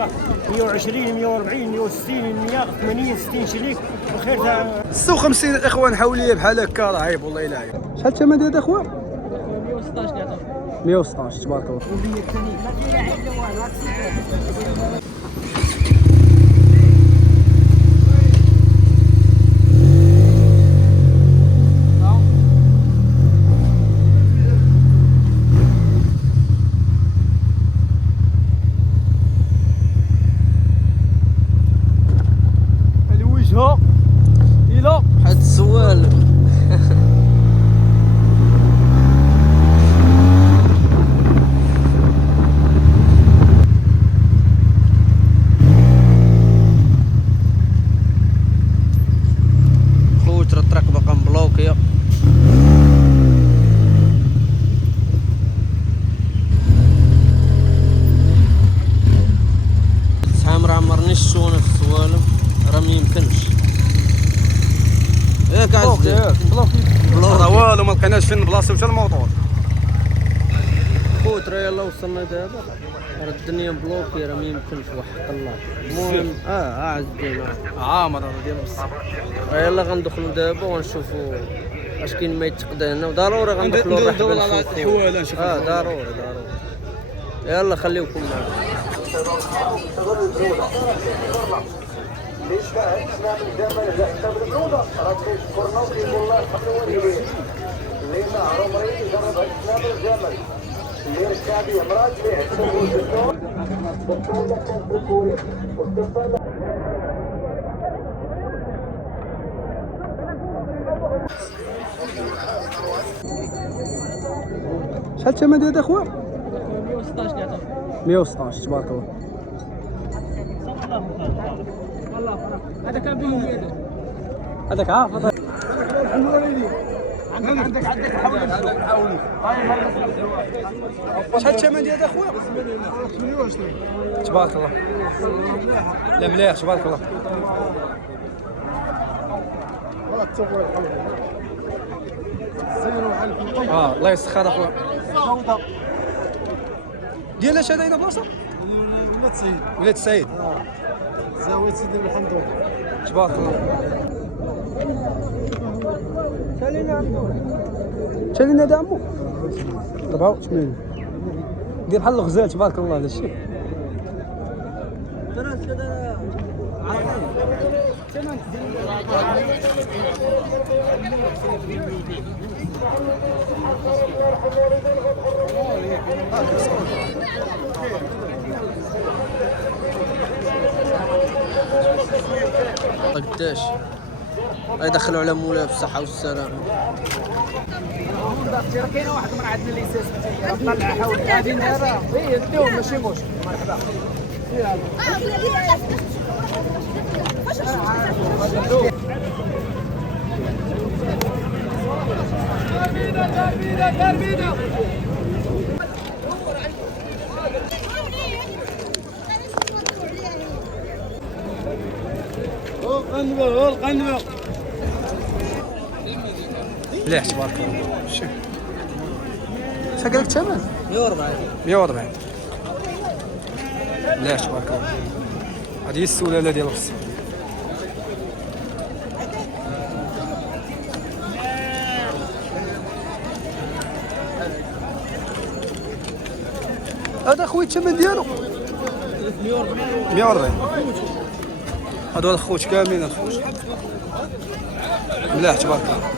الله 120 140 160 180 60 شريك بخير تاع 56 الاخوان حوليه بحال هكا راه عيب والله الا عيب. شحال الثمن ديال اخويا؟ 116 116 تبارك الله. الوجهه الى حد السوال. خوت راه الطريق باقا مبلوكيه. شحال راه مرنيش الشونه في السوالم راه ميمكنش. ياك عزيزي راه والو ما لقيناش فين بلاصه حتى الموطور. خوت راه يلاه وصلنا دابا راه الدنيا مبلوكي راه ميمكنش وحق الله. المهم عزيزي عامر راه ديال بصح. راه يلاه غندخلوا دابا ونشوفوا اش كاين ما يتقدا هنا وضروري غندخلوا ندوروا على نشوفوا. الحواله نشوفوا. ضروري يلا خليكم معنا. ليش كان اسمها من جمال الحساب الاولى راه كيشكرنا وكيقول الله يرحم الوالدين اللي ما عمري جرب اسلام الجمل اللي ركب به مرات اللي يحسبوا الدكتور شحال الثمن ديال اخويا؟ 116 116 تبارك الله. هذا كان بيهم يده هذاك عارف عندك حولي شحال الثمن ديال اخويا؟ 28 تبارك الله. لا مليح تبارك الله. ولا تصور الله يسخر اخويا. ديال اش هذا هنا بلاصه؟ ولاد السيد. زاوية سيدي الحمدون تبارك الله. شالينا هذا عمو 84 دير بحال الغزال تبارك الله. هذا الشيء قداش يدخلوا على مولاه بالصحه والسلامه. راه كاينه واحد المراه عندنا ليسانس طلع حول غادي دابا ديهم ماشي مشكل مرحبا مليح تبارك الله. شحال قال لك الثمن؟ 140. 140 مليح تبارك الله. هذه هي السلاله ديال الخص. هذا خويا الثمن ديالو 140. هذول الخوت كاملين الخوت مليح تبارك الله.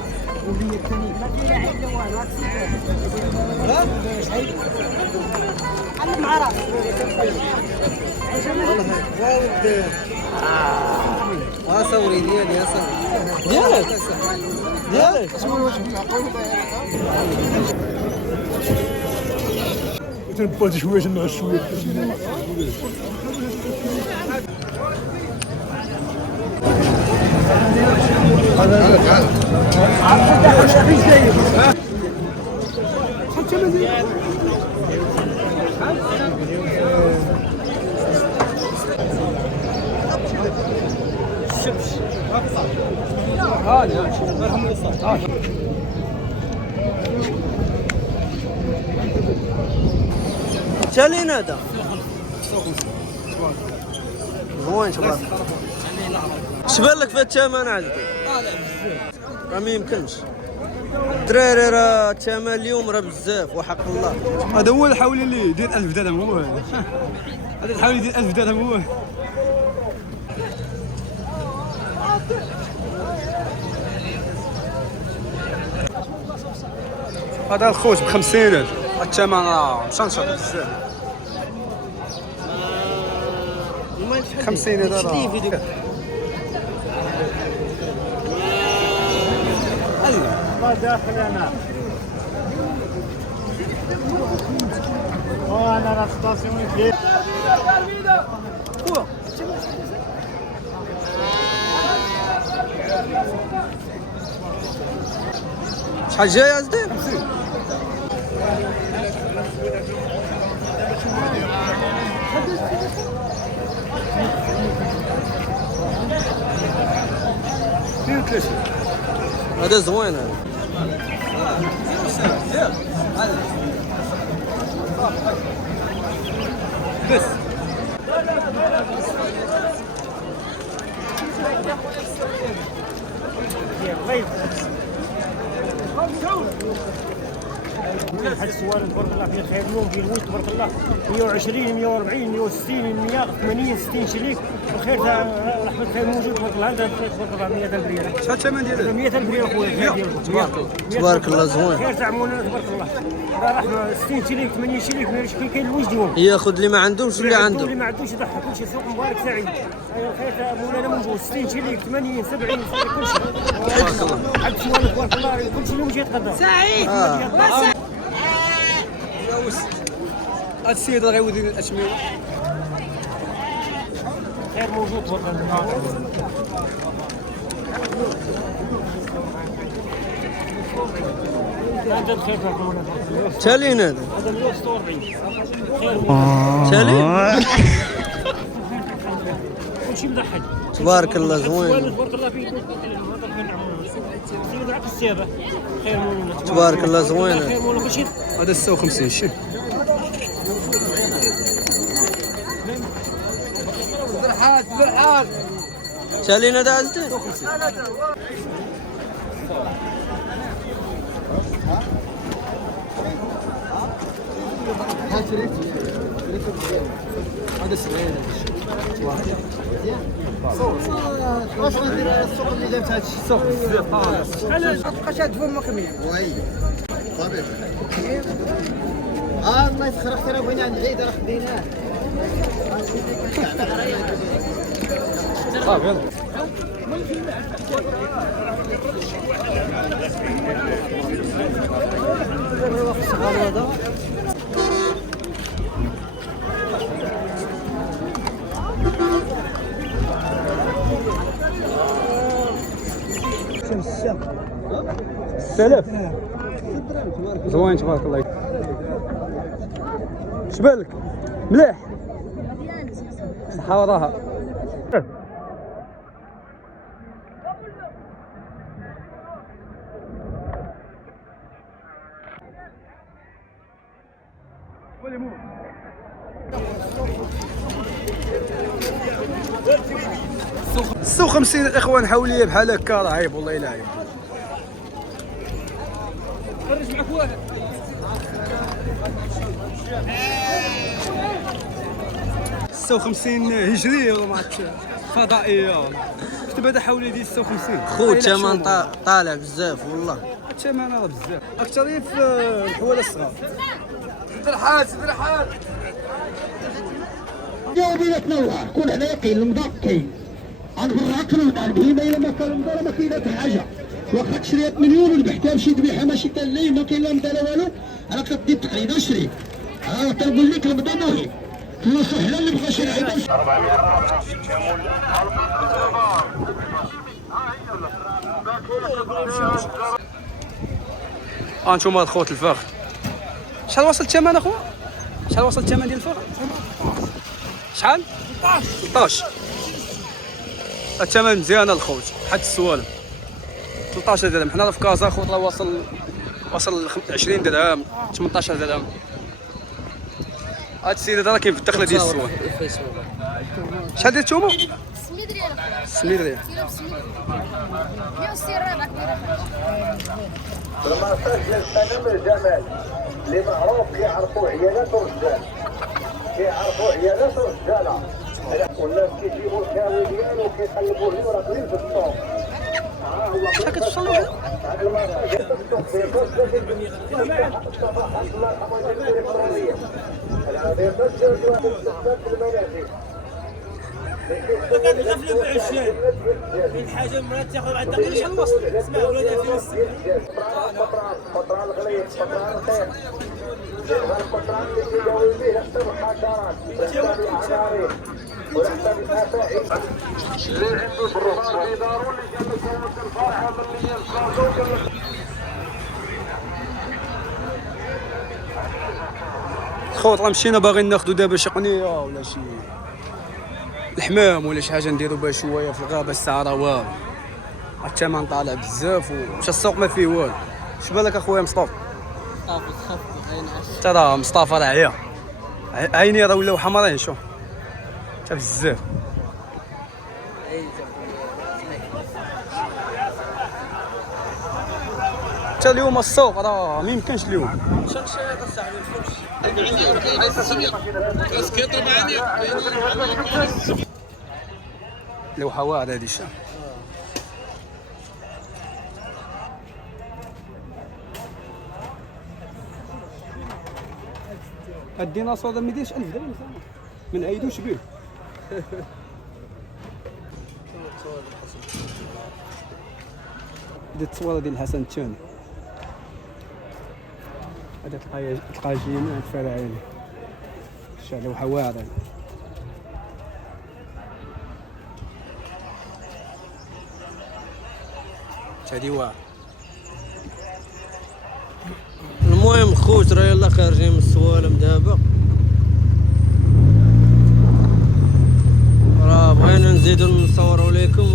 صوري ديالي يا صاحبي ديالك تنبات شويه مع شويه شالين هذا زوين تبارك. شبان لك في الثمن عزيزي؟ راه ما يمكنش الدراري، راه الثمن اليوم راه بزاف وحق الله. هذا هو الحولي اللي يدير 1000 درهم هو هذا الحولي يدير 1000 درهم هو. هذا الخوت ب50 الثمن راه مشنشط بزاف. 50 هذا راه ما داخل انا وانا راه ستاسيون كيف شحال جاي عزيزي؟ هذا زوين هذا. بس هاد السوار تبارك الله فيه خير اليوم ديال الوجه تبارك الله 120 140 160 180 60 شريك الخير تاع رحمة خير موجود تبارك الله. هذا تبارك الله 100,000 ريال. شحال الثمن ديالو؟ 100,000 ريال خويا. تبارك الله زوين. خير تاع مولانا تبارك الله. راه رحمة 60 شريك 80 شريك ما كاين الوجه ديالهم. ياخذ اللي ما عندهمش واللي عنده. اللي ما عندوش يضحك كلشي سوق مبارك سعيد. ايوا خير تاع مولانا موجود 60 شريك 80 70 كلشي. تبارك الله. عبد السوار تبارك الله كلشي اليوم جاي يتقدم. سعيد. هاد السيد راه غيودي الاشمير. خير موجود تبارك الله. هذا الخير تاع مولانا. تالين هذا. هذا 146 خير تالين. كلشي مضحك. تبارك الله زوين. تبارك الله فيه سيد عبد السيابه خير مولانا. تبارك الله زوين. خير مولانا كلشي. هذا 56 شي. تالين هذا عزيزي؟ هذا 70 واش غندير السوق اللي دابت هذا السوق بزاف انا تبقى شاد فمك 100. وي طبيعي الله يسخر اختي راه بغينا نعيد راه خديناه صافي يلا. سلف زوين تبارك الله. شبالك مليح صحة وراها. السوق 50 الاخوان حوليه بحال هكا راه عيب والله الا عيب. خرج معك واحد 56 هجريه ولا ما عرفتش فضائيه. كتب هذا حولي ديال 56 خو الثمن طالع بزاف والله. الثمن راه بزاف اكثر في الحواله الصغار. جاوبي تنوع كل حدا كاين المضاد كاين غنفرعك في المضاد البهيمه الا ما كان المضاد ما كاين حتى حاجه. واخا تشريات مليون والبحثها شي ذبيحه ماشي تالي ما كاين لا مضاد لا والو راك كدير تقريبا شري. تنقول لك المضاد مهم فلوسو حلال اللي بغى شي لعيبه. انتوما الخوت الفخ شحال وصل الثمن اخويا؟ شحال وصل الثمن ديال الفخ؟ شحال؟ 13. الثمن مزيان الخوت حد السوالم 13 درهم. حنا في كازا خوت راه وصل 20 درهم 18 درهم. هاد السيد هذا راه كاين في الدخله ديال السوالم. شحال ديال الثومه؟ 600 ريال 600 ريال. كيلو ب 600 160 ربع كبيره. 14 سنه من الجمال اللي معروف كيعرفوا عيالات ورجال، كيعرفوا عيالات ورجاله، والناس كيجيبوا الكاوي ديالو وكيقلبوه له راكبين في السوق. شحال كتوصل له؟ هذا المساج السوق في بس غفله بعشان الحاجه مرات تاخذ بعد دقيقه شحال وصل اسمع ولا في نص قطران الغليظ قطران الخير القطران اللي كيداوي به حتى الحشرات حتى العناري وحتى الافاعي اللي عنده صفار في دارو اللي كان يكون الفرحه باللي ينصر خوت راه مشينا باغيين ناخذوا دابا شي قنيه ولا شي الحمام ولا شي حاجه نديروا بها شويه في الغابه. الساعه راه والو، الثمن طالع بزاف ومشى السوق ما فيه والو. اش بالك اخويا مصطفى؟ حتى راه مصطفى راه عيا، عيني راه ولاو حمرين. شوف حتى بزاف. حتى اليوم السوق راه ما يمكنش اليوم. لوحه واعره هذه الشام. الديناصور هذا ما يديرش 1000 درهم ما نعيدوش به. هذه التصويره ديال الحسن الثاني، هذا تلقى جينا الفراعنه. شحال لوحه واعره. هذه واعره. المهم خوت راه يلا خارجين من السوالم دابا، راه بغينا نزيدو نصوروا لكم